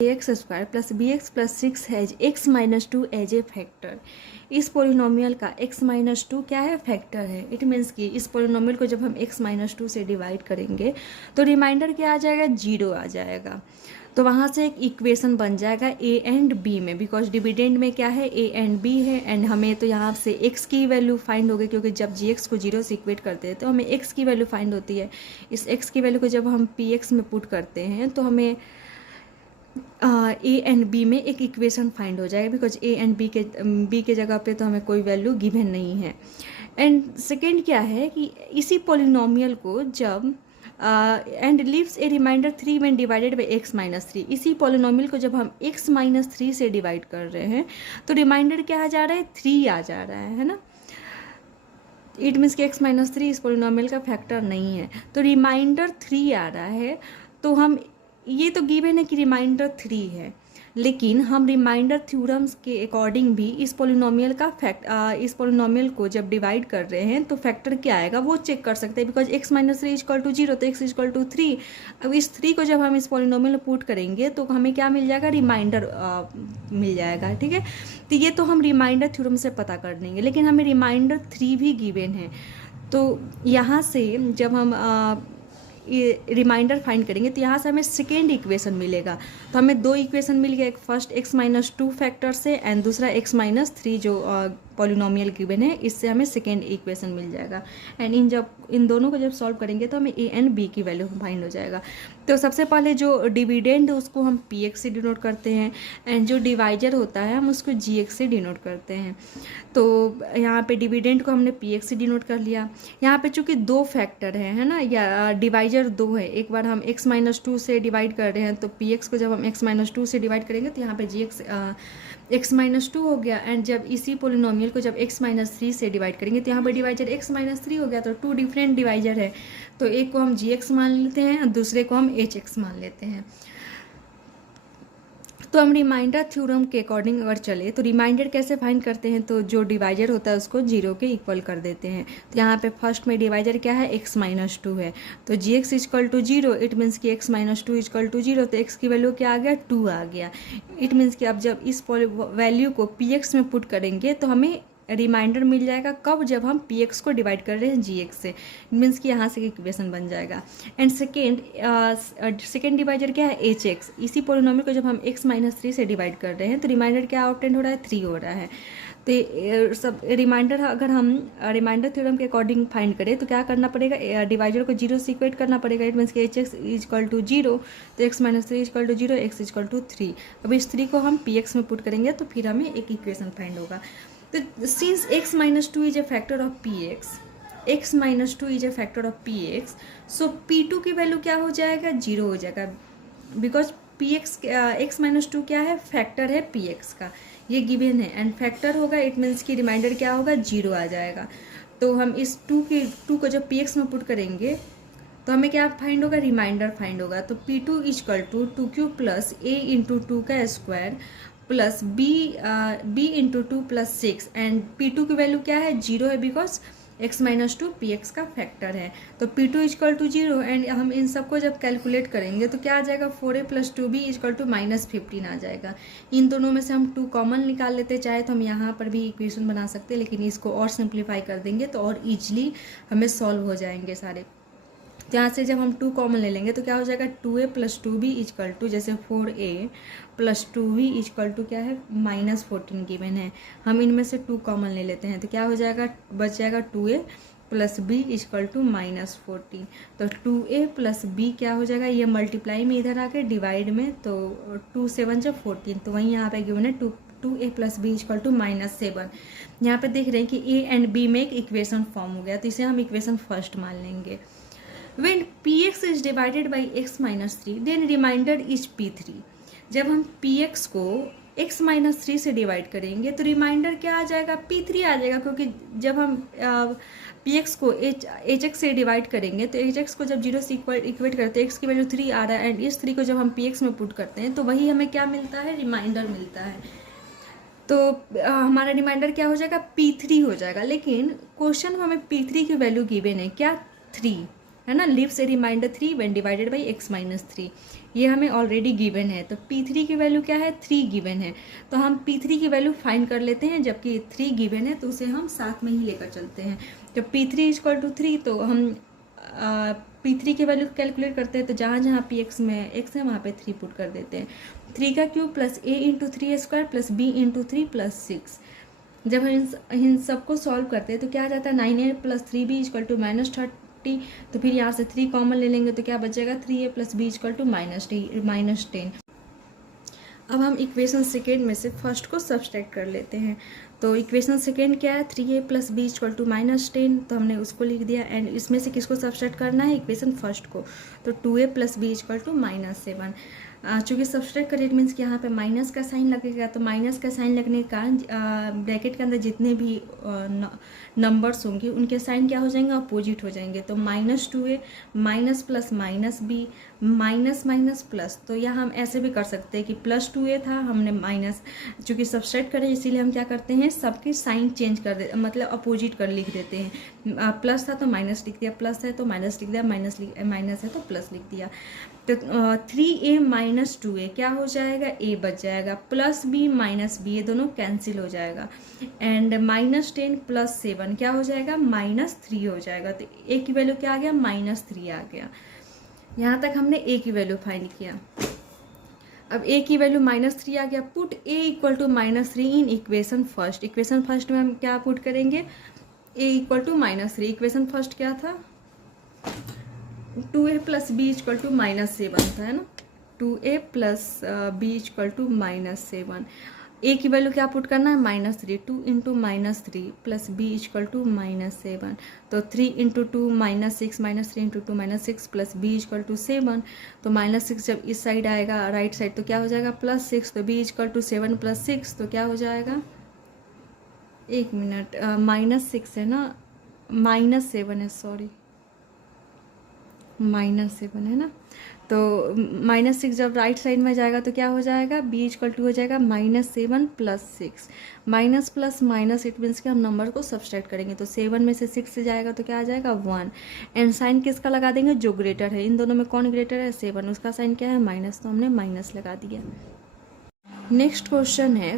X square plus b x plus 6 has x minus 2 as a factor. इस polynomial का x minus 2 क्या है, factor है। It means कि इस पोलिनोमियल को जब हम x माइनस 2 से डिवाइड करेंगे तो रिमाइंडर क्या आ जाएगा, 0 आ जाएगा। तो वहाँ से एक इक्वेशन बन जाएगा a एंड b में, बिकॉज डिविडेंड में क्या है, a एंड b है। एंड हमें तो यहाँ से x की वैल्यू फाइंड हो गई, क्योंकि जब gx को 0 से इक्वेट करते हैं तो हमें x की वैल्यू फाइंड होती है। इस x की वैल्यू को जब हम px में पुट करते हैं तो हमें ए एंड बी में एक इक्वेशन फाइंड हो जाएगा, बिकॉज ए एंड बी के जगह पे तो हमें कोई वैल्यू गिवन नहीं है। एंड सेकेंड क्या है कि इसी पोलिनोमियल को जब and leaves a remainder 3 when divided by x minus 3, इसी पोलिनोमियल को जब हम एक्स माइनस 3 से डिवाइड कर रहे हैं तो रिमाइंडर क्या आ जा रहा है, 3 आ जा रहा है ना। इट मीन्स कि एक्स माइनस 3 इस पोलिनोमियल का फैक्टर नहीं है, तो रिमाइंडर 3 आ रहा है। तो हम ये तो गिवन है कि रिमाइंडर 3 है, लेकिन हम रिमाइंडर थ्योरम्स के अकॉर्डिंग भी इस पोलिनोमियल का इस पोलिनोमियल को जब डिवाइड कर रहे हैं तो फैक्टर क्या आएगा वो चेक कर सकते हैं, because x minus 3 equal to 0, तो x इक्वल टू 3। अब इस 3 को जब हम इस पोलिनोमियल में पुट करेंगे तो हमें क्या मिल जाएगा, रिमाइंडर मिल जाएगा। ठीक है, तो ये तो हम रिमाइंडर थ्योरम से पता कर लेंगे, लेकिन हमें रिमाइंडर 3 भी गिवन है। तो यहाँ से जब हम रिमाइंडर फाइंड करेंगे तो यहाँ से हमें सेकेंड इक्वेशन मिलेगा। तो हमें दो इक्वेशन मिल गया, एक फर्स्ट x माइनस 2 फैक्टर से एंड दूसरा x माइनस 3 जो पॉलिनोमियल गिवन है, इससे हमें सेकेंड इक्वेशन मिल जाएगा। एंड इन दोनों को जब सॉल्व करेंगे तो हमें a एंड b की वैल्यू फाइंड हो जाएगा। तो सबसे पहले जो डिविडेंड है उसको हम px से डिनोट करते हैं, एंड जो डिवाइजर होता है हम उसको gx से डिनोट करते हैं। तो यहाँ पे डिविडेंड को हमने px से डिनोट कर लिया। यहाँ पे चूंकि दो फैक्टर है ना, या डिवाइजर दो है, एक बार हम x माइनस 2 से डिवाइड कर रहे हैं तो px को जब हम x माइनस 2 से डिवाइड करेंगे तो यहाँ पे gx x माइनस 2 हो गया। एंड जब इसी पोलिनोमियल को जब x माइनस 3 से डिवाइड करेंगे तो यहाँ पर डिवाइजर x माइनस 3 हो गया। तो टू डिफरेंट डिवाइजर है, तो एक को हम gx मान लेते हैं और दूसरे को हम hx मान लेते हैं। तो हम रिमाइंडर थ्योरम के अकॉर्डिंग अगर चले तो रिमाइंडर कैसे फाइंड करते हैं, तो जो डिवाइजर होता है उसको 0 के इक्वल कर देते हैं। तो यहाँ पे फर्स्ट में डिवाइजर क्या है, x माइनस 2 है, तो gx equal to 0, it means कि x माइनस 2 इक्वल टू 0, तो x की वैल्यू क्या आ गया, 2 आ गया। इट मीन्स कि अब जब इस वैल्यू को px में पुट करेंगे तो हमें रिमाइंडर मिल जाएगा, कब, जब हम px को डिवाइड कर रहे हैं gx से। मीन्स कि यहाँ से इक्वेशन बन जाएगा। एंड सेकेंड डिवाइजर क्या है, hx। इसी पोलिनोमियल को जब हम x माइनस 3 से डिवाइड कर रहे हैं तो रिमाइंडर क्या ऑब्टेन हो रहा है, 3 हो रहा है। तो सब रिमाइंडर अगर हम रिमाइंडर थ्योरम के अकॉर्डिंग फाइंड करें तो क्या करना पड़ेगा, डिवाइजर को 0 से इक्वेट करना पड़ेगा। इट मीन्स कि hx इक्वल टू 0, तो x minus 3 equal to 0, x equal to 3। अब इस 3 को हम px में पुट करेंगे तो फिर हमें एक इक्वेशन फाइंड होगा। तो since x minus 2 is a factor of px, x minus 2 is a factor of px, so p2 की वैल्यू क्या हो जाएगा, 0 हो जाएगा, बिकॉज px x minus 2 क्या है, फैक्टर है px का, ये गिवन है। एंड फैक्टर होगा, इट मीन्स कि रिमाइंडर क्या होगा, 0 आ जाएगा। तो हम इस 2 को जब px में पुट करेंगे तो हमें क्या फाइंड होगा, रिमाइंडर फाइंड होगा। तो p2 equal to 2q plus a into 2 का square plus b into 2 plus 6, and p2 की वैल्यू क्या है, 0 है, बिकॉज x माइनस 2 px का फैक्टर है। तो p2 इक्वल टू 0, एंड हम इन सबको जब कैलकुलेट करेंगे तो क्या आ जाएगा, 4a plus 2b equal to -15 आ जाएगा। इन दोनों में से हम 2 कॉमन निकाल लेते, चाहे तो हम यहाँ पर भी इक्वेशन बना सकते हैं, लेकिन इसको और सिंप्लीफाई कर देंगे तो और ईजिली हमें सॉल्व हो जाएंगे सारे। तो यहाँ से जब हम 2 कॉमन ले लेंगे तो क्या हो जाएगा, 2a plus 2b equal to, जैसे 4a plus 2b equal to क्या है, -14 गिवन है। हम इनमें से 2 कॉमन ले लेते हैं तो क्या हो जाएगा, बच जाएगा 2a plus b equal to -14। तो 2a प्लस b क्या हो जाएगा, ये मल्टीप्लाई में इधर आके डिवाइड में, तो 2 7 जब 14, तो वहीं यहाँ पे गिवन है 2a plus b equal to -7। यहाँ पे देख रहे हैं कि a एंड b में एक इक्वेशन फॉर्म हो गया, तो इसे हम इक्वेशन फर्स्ट मान लेंगे। When px is divided by x minus 3, then remainder is p3। जब हम px को x minus 3 से डिवाइड करेंगे तो रिमाइंडर क्या आ जाएगा, p3 आ जाएगा, क्योंकि जब हम px को hx से डिवाइड करेंगे तो hx को जब 0 से इक्वेट करते हैं, x की वैल्यू 3 आ रहा है, एंड इस 3 को जब हम px में पुट करते हैं तो वही हमें क्या मिलता है, रिमाइंडर मिलता है। तो हमारा रिमाइंडर क्या हो जाएगा, p3 हो जाएगा। लेकिन क्वेश्चन में हमें p3 की वैल्यू गिवन है क्या, 3 है ना, leaves a remainder 3 when divided by x minus 3। ये हमें ऑलरेडी गिवन है। तो P3 की वैल्यू क्या है, 3 गिवन है, तो हम P3 की वैल्यू फाइंड कर लेते हैं, जबकि 3 गिवन है तो उसे हम साथ में ही लेकर चलते हैं। तो P3 इक्वल टू 3, तो हम P3 की वैल्यू कैलकुलेट करते हैं, तो जहाँ जहाँ Px में x है वहाँ पे 3 पुट कर देते हैं। 3 का cube plus a into 3² plus b into 3 plus 6। जब हम इन सबको सॉल्व करते हैं तो क्या आ जाता है, 9a plus 3b equal to -30। तो फिर यहाँ से 3 कॉमन ले लेंगे तो क्या बचेगा, 3a plus b equal to -10। अब हम इक्वेशन सेकेंड में से फर्स्ट को सब्सट्रैक्ट कर लेते हैं। तो इक्वेशन सेकेंड क्या है, 3a plus b equal to -10, तो हमने उसको लिख दिया। एंड इसमें से किसको सब्सट्रैक्ट करना है, इक्वेशन फर्स्ट को। तो 2a plus b equal to -7। चूँकि सब्सट्रैक्ट करेक्ट मीन्स कि यहाँ पे माइनस का साइन लगेगा, तो माइनस का साइन लगने के कारण ब्रैकेट के अंदर जितने भी नंबर्स होंगे उनके साइन क्या हो जाएंगे, अपोजिट हो जाएंगे। तो -2a minus plus minus b minus minus plus. तो यहाँ हम ऐसे भी कर सकते हैं कि +2a था, हमने माइनस, चूँकि सब्सट्रैक्ट करें इसीलिए हम क्या करते हैं, सबके साइन चेंज कर दे, मतलब अपोजिट कर लिख देते हैं। प्लस था तो माइनस लिख दिया, प्लस है तो माइनस लिख दिया, माइनस है तो प्लस लिख दिया। तो 3a माइनस 2a क्या हो जाएगा, a बच जाएगा, प्लस b माइनस b, ये दोनों कैंसिल हो जाएगा। एंड -10 प्लस 7 क्या हो जाएगा, -3 हो जाएगा। तो a की वैल्यू क्या आ गया, -3 आ गया। यहाँ तक हमने a की वैल्यू फाइंड किया। अब a की वैल्यू -3 आ गया। Put a equal to -3 in equation first. Equation first में हम क्या पुट करेंगे, a equal to -3। Equation first क्या था, 2a plus b equal to -7 था, है ना। 2a plus b equal to -7। a की वैल्यू क्या पुट करना है, -3। 2 into -3 plus b equal to -7। तो 3 into 2 -6, -3 into 2 -6 plus b equal to 7। तो -6 जब इस साइड आएगा राइट साइड तो क्या हो जाएगा, +6। तो b इक्वल टू 7 प्लस 6 तो क्या हो जाएगा, 1 मिनट, -6 है ना, -7 है, सॉरी, -7 है ना। तो -6 जब राइट साइड में जाएगा तो क्या हो जाएगा, b इक्वल टू हो जाएगा -7 plus 6। Minus plus minus it means कि हम नंबर को सब्सट्रैक्ट करेंगे। तो 7 में से 6 से जाएगा तो क्या आ जाएगा, 1। एंड साइन किसका लगा देंगे, जो ग्रेटर है। इन दोनों में कौन ग्रेटर है, 7, उसका साइन क्या है, माइनस, तो हमने माइनस लगा दिया। नेक्स्ट क्वेश्चन है